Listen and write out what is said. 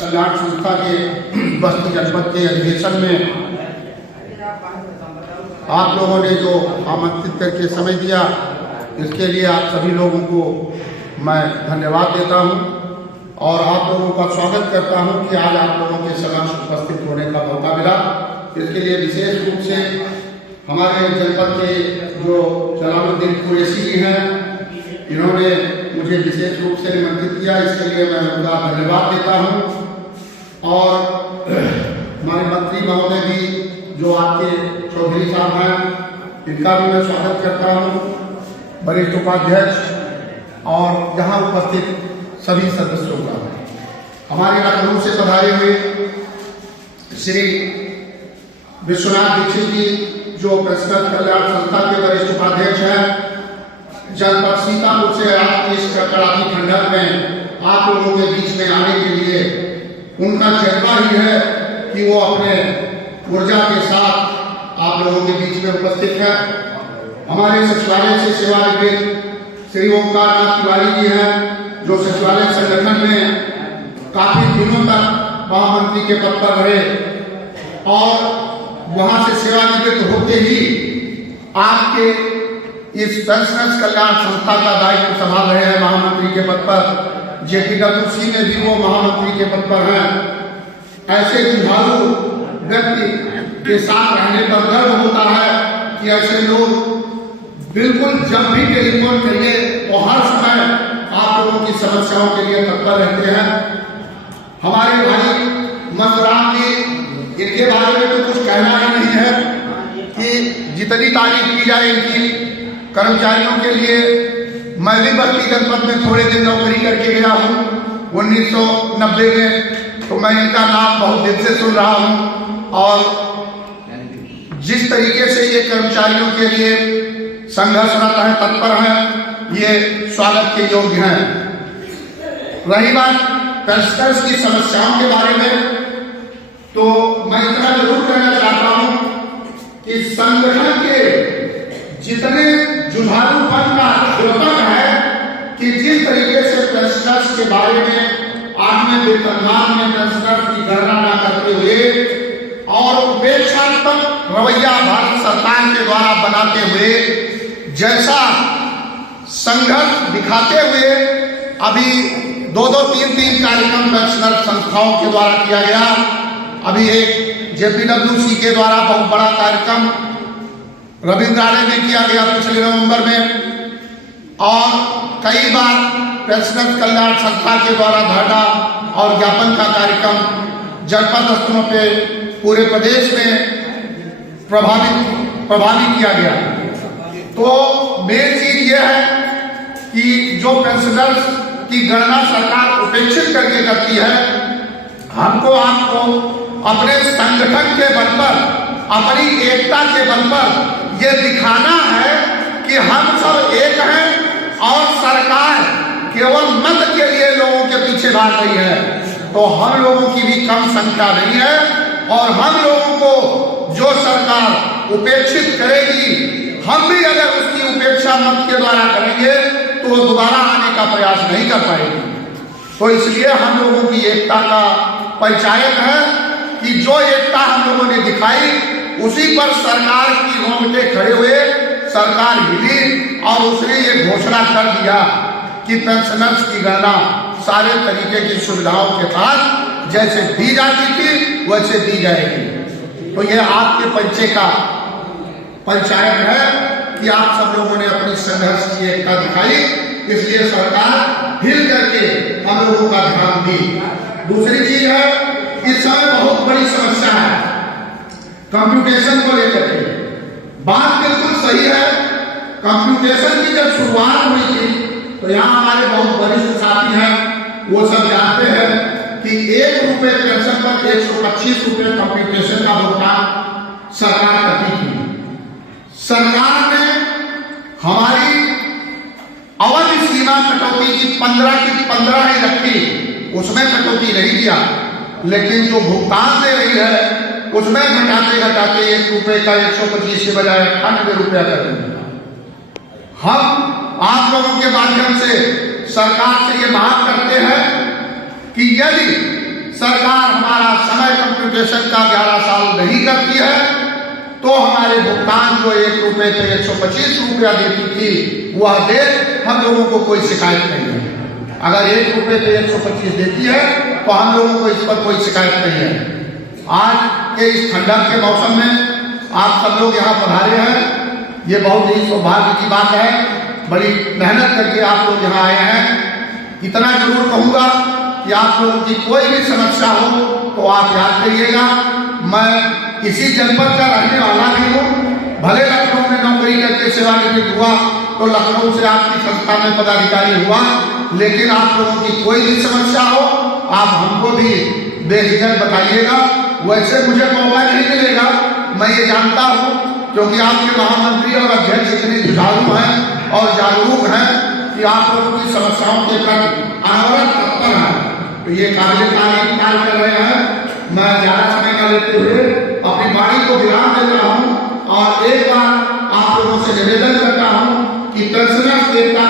कल्याण संस्था के बस्ती जनपद के अधिवेशन में आप लोगों ने जो आमंत्रित करके समय दिया, इसके लिए आप सभी लोगों को मैं धन्यवाद देता हूं और आप लोगों का स्वागत करता हूं कि आज आप लोगों के समक्ष उपस्थित होने का मौका मिला। इसके लिए विशेष रूप से हमारे जनपद के जो जलालुद्दीन कुरैशी जी हैं, इन्होंने मुझे विशेष रूप से निमंत्रित किया, इसके लिए मैं उनका धन्यवाद देता हूं। और हमारे मंत्री महोदय भी जो आपके चौधरी साहब हैं, इनका भी मैं स्वागत करता हूं, वरिष्ठ उपाध्यक्ष और यहाँ उपस्थित सभी सदस्यों का। हमारे लखनऊ से पधारे हुए श्री विश्वनाथ दीक्षित जी जो प्रेसकल्ब कल्याण संस्था के वरिष्ठ उपाध्यक्ष हैं, जनपद सीतापुर से आपकी इस कड़ाकी ठंडक में आप लोगों के बीच में आने के लिए उनका जज्बा ही है कि वो अपने ऊर्जा के साथ आप लोगों के बीच में उपस्थित है। हमारे सचिवालय से सेवानिवृत्त श्री ओमकार नाथ तिवारी जी हैं, जो सचिवालय संगठन में काफी दिनों तक महामंत्री के पद पर रहे और वहां से सेवानिवृत्त होते ही आपके इस पेंशनर्स कल्याण संस्था का दायित्व संभाल रहे हैं महामंत्री के पद पर। JPWC में भी वो महामंत्री के पद पर हैं। ऐसे जुझारू व्यक्ति के साथ रहने पर गर्व होता है कि ऐसे लोग बिल्कुल जब भी टेलीफोन करिए तो हर समय आप लोगों की समस्याओं के लिए तत्पर रहते हैं। हमारे भाई मंगराम जी, इनके बारे में तो कुछ कहना ही नहीं है कि जितनी तारीफ की जाए इनकी कर्मचारियों के लिए। मैं भी बस्ती जनपद में थोड़े दिन नौकरी करके गया हूँ 1990 में, तो मैं इनका नाम बहुत दिन से सुन रहा हूँ और जिस तरीके से ये कर्मचारियों के लिए संघर्षरत हैं, तत्पर हैं, ये स्वागत के योग्य हैं। रही बात पेंशनर्स की समस्याओं के बारे में, तो मैं इतना जरूर कहना चाहता हूँ कि संगठन के जितने जुझारूपन का द्योतक है कि जिस तरीके से पेंशनर्स के बारे में 8वें वेतनमान में पेंशनर्स की गणना न करते हुए और उपेक्षात्मक रवैया भारत सरकार के द्वारा बनाते हुए जैसा संघर्ष दिखाते हुए अभी 2-3 कार्यक्रम पेंशनर संस्थाओं के द्वारा किया गया। अभी एक JPWC के द्वारा बहुत बड़ा कार्यक्रम रविंद्रालय में किया गया पिछले नवंबर में और कई बार पेंशनर्स कल्याण संस्था के द्वारा धरना और ज्ञापन का कार्यक्रम जनपद स्तरों पे पूरे प्रदेश में प्रभावी किया गया। तो मेन चीज ये है कि जो पेंशनर्स की गणना सरकार उपेक्षित करके करती है, हमको आपको अपने संगठन के बल पर, अपनी एकता के बल पर ये दिखाना है कि हम सब एक हैं और सरकार केवल मत के लिए लोगों के पीछे भाग रही है। तो हम लोगों की भी कम संख्या नहीं है और हम लोगों को जो सरकार उपेक्षित करेगी, हम भी अगर उसकी उपेक्षा मत के द्वारा करेंगे तो वो दोबारा आने का प्रयास नहीं कर पाएगी। तो इसलिए हम लोगों की एकता का परिचायक है कि जो एकता हम लोगों ने दिखाई उसी पर सरकार की रोंगटे खड़े हुए, सरकार हिली और उसने ये घोषणा कर दिया कि पेंशनर्स की गणना सारे तरीके की सुविधाओं के साथ जैसे दी जाती थी वैसे दी जाएगी। तो ये आपके परिचय का परिचायक है कि आप सब लोगों ने अपनी संघर्ष की एकता दिखाई, इसलिए सरकार हिल करके हम लोगों का ध्यान दी। दूसरी चीज है, इस समय बहुत बड़ी समस्या है कंप्यूटेशन को लेकर के। बात बिल्कुल सही है, कंप्यूटेशन की जब शुरुआत हुई थी तो यहाँ हमारे बहुत वरिष्ठ साथी हैं, वो सब जानते हैं कि 1 रुपये पेंशन पर 125 रुपये कंप्यूटेशन का भुगतान सरकार करती थी। सरकार ने हमारी अवधि सीमा कटौती की 15 की 15 ही रखी, उसमें कटौती नहीं किया, लेकिन जो भुगतान दे रही है उसमें घटाते घटाते 1 रुपये का 125 के बजाय 98 रुपया कर देंगे। हम आप लोगों के माध्यम से सरकार से ये मांग करते हैं कि यदि सरकार पेंशन का 11 साल नहीं करती है तो हमारे भुगतान जो 1 रुपये पे 125 रुपया देती थी वह दे, हम लोगों को कोई शिकायत नहीं है। अगर 1 रुपये पे 125 देती है तो हम लोगों को इस पर कोई शिकायत नहीं है। आज के इस ठंडक के मौसम में आप सब लोग यहाँ पधारे हैं, ये बहुत ही सौभाग्य की बात है। बड़ी मेहनत करके आप लोग यहाँ आए हैं। इतना जरूर कहूँगा कि आप लोगों की कोई भी समस्या हो तो आप याद करिएगा, मैं इसी जनपद का रहने वाला भी हूँ। भले लखनऊ में नौकरी करके सेवानिवृत्त हुआ तो लखनऊ से आपकी संस्था में पदाधिकारी हुआ, लेकिन आप लोगों की कोई भी समस्या हो आप हमको भी बेझिझक बताइएगा। वैसे मुझे मौका नहीं मिलेगा, मैं ये जानता हूँ, क्योंकि आपके महामंत्री और अध्यक्ष इतने जुझारू हैं और जागरूक हैं कि आप लोगों की समस्याओं के प्रति अनवरत तत्पर हैं। तो ये काबिल तारीफ कार्य कर रहे हैं। मैं ज़्यादा समय न लेते हुए अपनी वाणी को विराम दे रहा हूँ और एक बार आप लोगों से निवेदन करता हूँ कि पेंशनर्स एकता